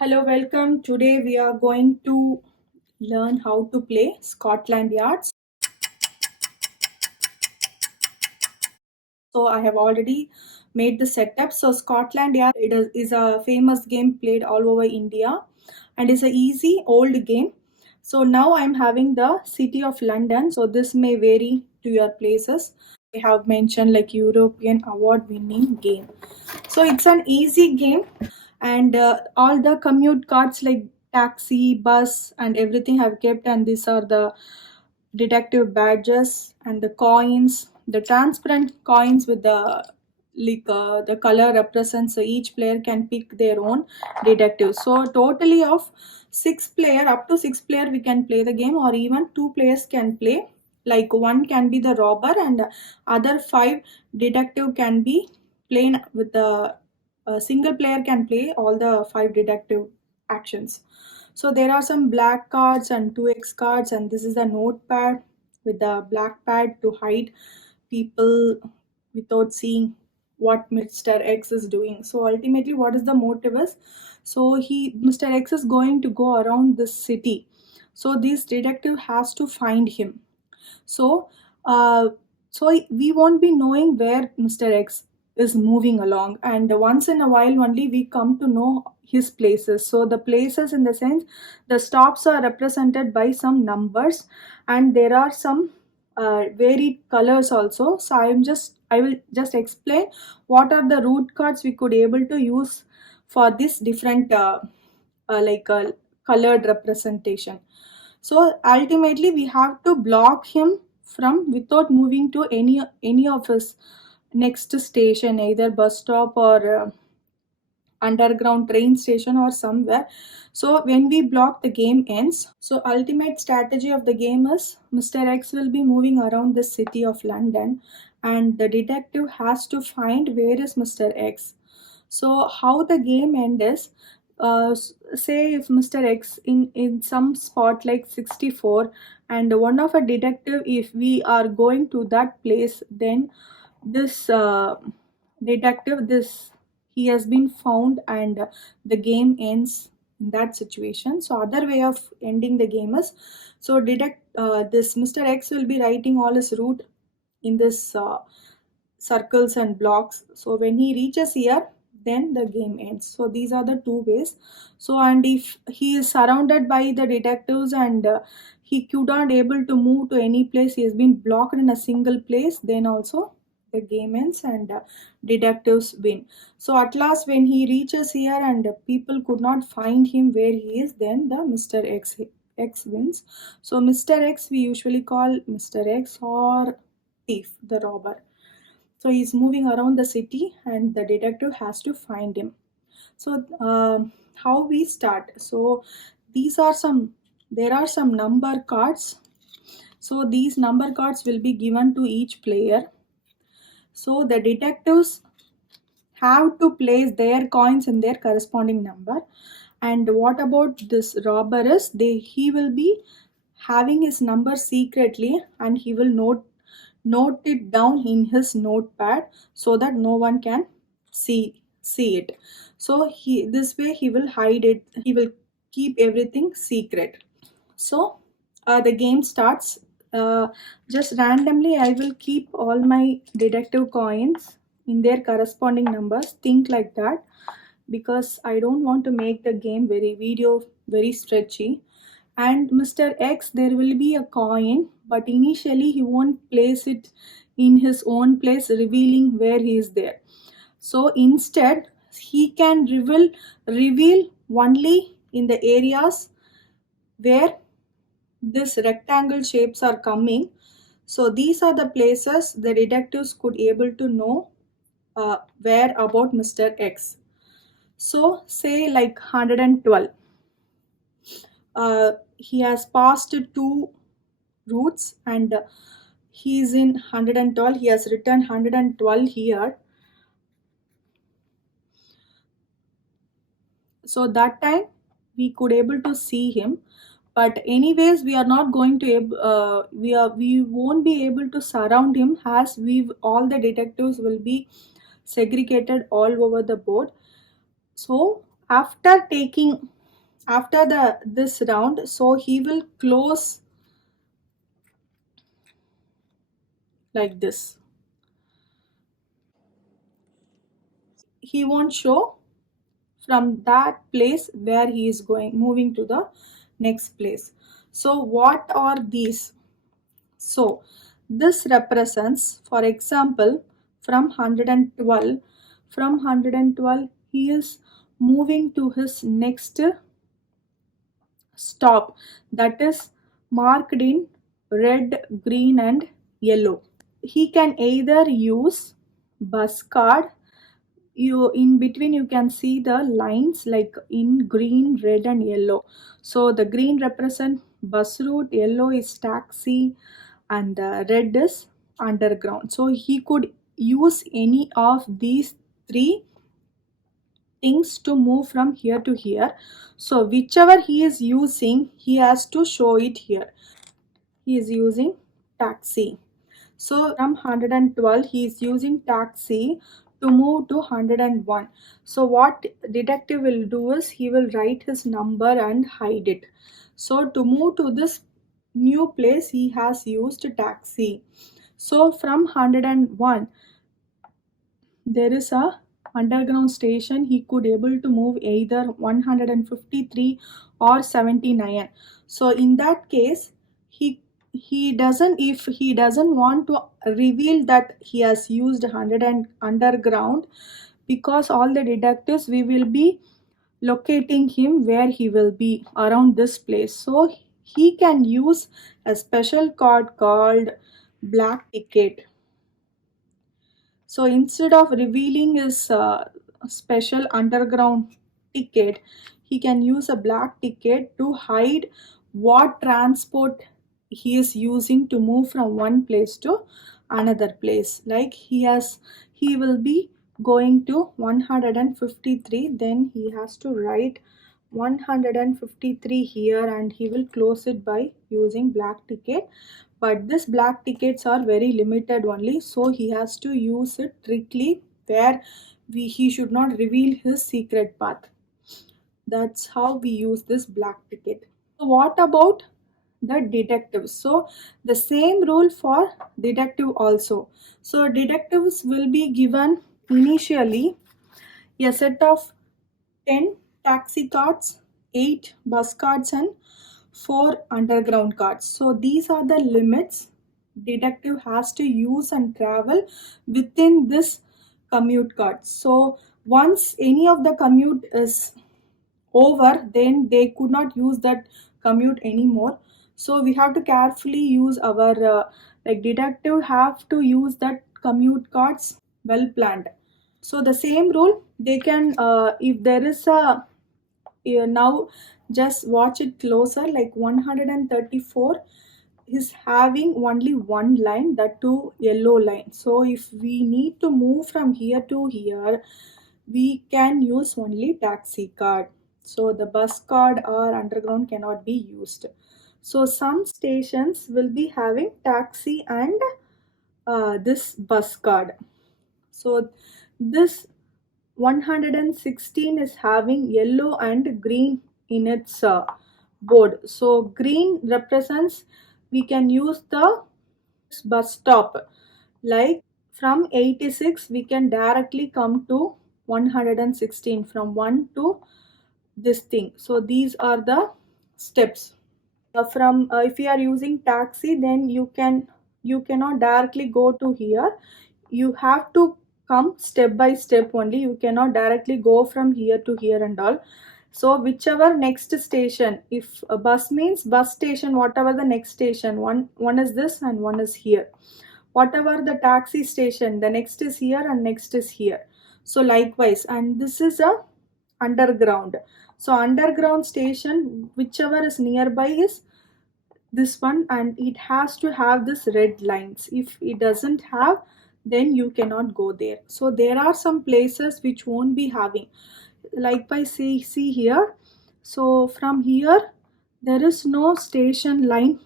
Hello, welcome. Today we are going to learn how to play Scotland Yards. So I have already made the setup. So Scotland Yard is a famous game played all over India and is a easy old game. So now I'm having the city of London. So this may vary to your places. I have mentioned like European award winning game. So it's an easy game and all the commute cards like taxi, bus and everything have kept, and these are the detective badges and the coins, the transparent coins with the color represents, so each player can pick their own detective. So totally of up to six player we can play the game, or even two players can play. Like one can be the robber and other five detective can be played with the a single player can play all the five detective actions. So there are some black cards and 2x cards, and this is a notepad with the black pad to hide people without seeing what Mr. X is doing. So ultimately, what is the motive is? So Mr. X is going to go around this city. So this detective has to find him. So, uh, so we won't be knowing where Mr. X is moving along, and once in a while only we come to know his places. So the places, in the sense, the stops are represented by some numbers, and there are some varied colors also. So I will just explain what are the route cards we could able to use for this different like colored representation. So ultimately we have to block him from without moving to any of his next station, either bus stop or underground train station or somewhere. So when we block, the game ends. So ultimate strategy of the game is Mr. X will be moving around the city of London, and the detective has to find where is Mr. X. So how the game end is, say if Mr. X in some spot like 64, and one of a detective, if we are going to that place, then this detective, this he has been found, and the game ends in that situation. So other way of ending the game is, so detect this Mr. X will be writing all his route in this circles and blocks. So when he reaches here, then the game ends. So these are the two ways. So and if he is surrounded by the detectives, and he could not able to move to any place, he has been blocked in a single place, then also the game ends, and detectives win. So at last when he reaches here, and people could not find him where he is, then the Mr. X wins. So Mr. X we usually call Mr. X or thief, the robber. So he's moving around the city, and the detective has to find him. So how we start? So these are some. There are some number cards. So these number cards will be given to each player. So the detectives have to place their coins in their corresponding number. And what about this robber is, he will be having his number secretly, and he will note it down in his notepad so that no one can see it. So this way he will hide it, he will keep everything secret. So the game starts. Just randomly I will keep all my detective coins in their corresponding numbers. Think like that, because I don't want to make the game very stretchy. And Mr. X, there will be a coin, but initially he won't place it in his own place, revealing where he is there. So instead, he can reveal only in the areas where this rectangle shapes are coming. So these are the places the detectives could able to know where about Mr. X. So say like 112. He has passed two routes, and he is in 112. He has written 112 here. So that time we could able to see him, but anyways we are not going to we won't be able to surround him, as we all the detectives will be segregated all over the board. So After taking, after the this round, so he will close like this. He won't show from that place where he is going, moving to the next place. So what are these? So this represents, for example, from 112, from 112 he is moving to his next stop, that is marked in red, green and yellow. He can either use bus card, you in between you can see the lines like in green, red and yellow. So the green represent bus route, yellow is taxi and the red is underground. So he could use any of these three things to move from here to here. So whichever he is using, he has to show it here. He is using taxi. So from 112 he is using taxi to move to 101. So what detective will do is he will write his number and hide it. So to move to this new place he has used taxi. So from 101 there is a underground station, he could able to move either 153 or 79. So in that case he doesn't, if he doesn't want to reveal that he has used 100 and underground, because all the detectives we will be locating him where he will be around this place. So he can use a special card called black ticket. So instead of revealing his special underground ticket, he can use a black ticket to hide what transport he is using to move from one place to another place. Like he will be going to 153, then he has to write 153 here and he will close it by using black ticket. But this black tickets are very limited only, so he has to use it strictly where he should not reveal his secret path. That's how we use this black ticket. So what about the detectives? So the same rule for detective also. So detectives will be given initially a set of 10 taxi cards, 8 bus cards and 4 underground cards. So these are the limits detective has to use and travel within this commute card. So once any of the commute is over, then they could not use that commute anymore. So we have to carefully use our like detective have to use that commute cards well planned. So the same rule they can if there is a now just watch it closer, like 134 is having only one line, that two yellow line. So if we need to move from here to here, we can use only taxi card. So the bus card or underground cannot be used. So some stations will be having taxi and this bus card. So this 116 is having yellow and green in its board. So green represents we can use the bus stop. Like from 86 we can directly come to 116 from 1 to this thing. So these are the steps. From if you are using taxi, then you cannot directly go to here. You have to come step by step only. You cannot directly go from here to here and all. So whichever next station, if a bus means bus station, whatever the next station, one is this and one is here. Whatever the taxi station, the next is here and next is here. So likewise, and this is a underground. So underground station, whichever is nearby is this one, and it has to have this red lines. If it doesn't have, then you cannot go there. So there are some places which won't be having, like by see here. So from here there is no station line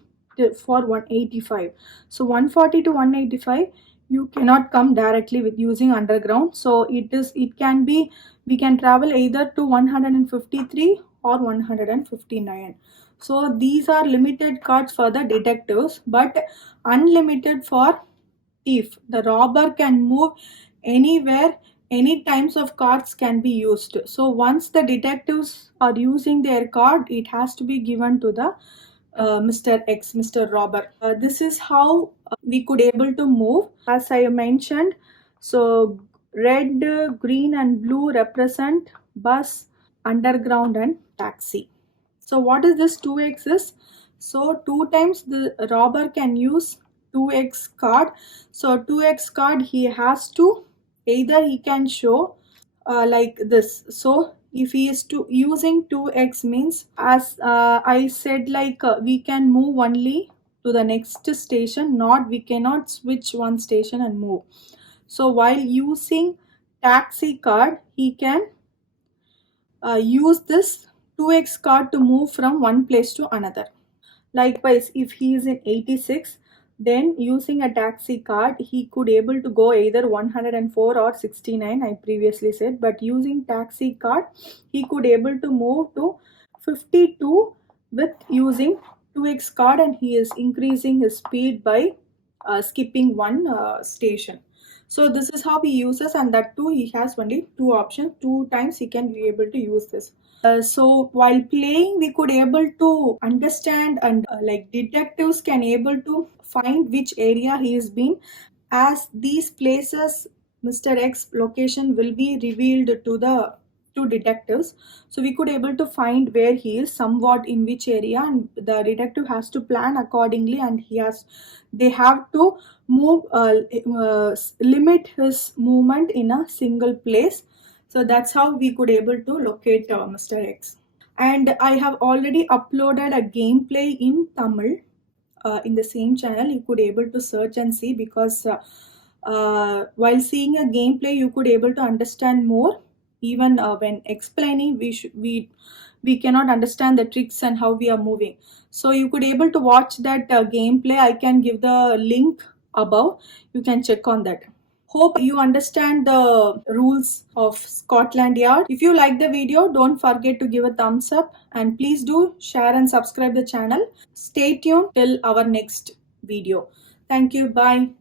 for 185. So 140 to 185 you cannot come directly with using underground. So it can be we can travel either to 153 or 159. So these are limited cards for the detectives, but unlimited for thief. The robber can move anywhere, any types of cards can be used. So once the detectives are using their card, it has to be given to the Mr. X, Mr. Robber. This is how we could able to move. As I mentioned, so red, green and blue represent bus, underground and taxi. So what is this 2x is? So 2 times the robber can use 2x card. So 2x card he has to, either he can show like this. So if he is to using 2x means, as I said, like we can move only to the next station, not we cannot switch one station and move. So while using taxi card, he can use this 2x card to move from one place to another. Likewise, if he is in 86, then using a taxi card, he could able to go either 104 or 69, I previously said, but using taxi card, he could able to move to 52 with using 2x card, and he is increasing his speed by skipping one station. So this is how he uses, and that too he has only two options. 2 times he can be able to use this. So while playing, we could able to understand, and like detectives can able to find which area he is been, as these places Mr. X location will be revealed to the to detectives. So we could able to find where he is, somewhat in which area, and the detective has to plan accordingly, and they have to move limit his movement in a single place. So that's how we could able to locate Mr. X. And I have already uploaded a gameplay in Tamil in the same channel. You could able to search and see, because while seeing a gameplay you could able to understand more. Even when explaining, we cannot understand the tricks and how we are moving. So you could able to watch that gameplay. I can give the link above, you can check on that. Hope you understand the rules of Scotland Yard. If you like the video, don't forget to give a thumbs up, and please do share and subscribe the channel. Stay tuned till our next video. Thank you. Bye.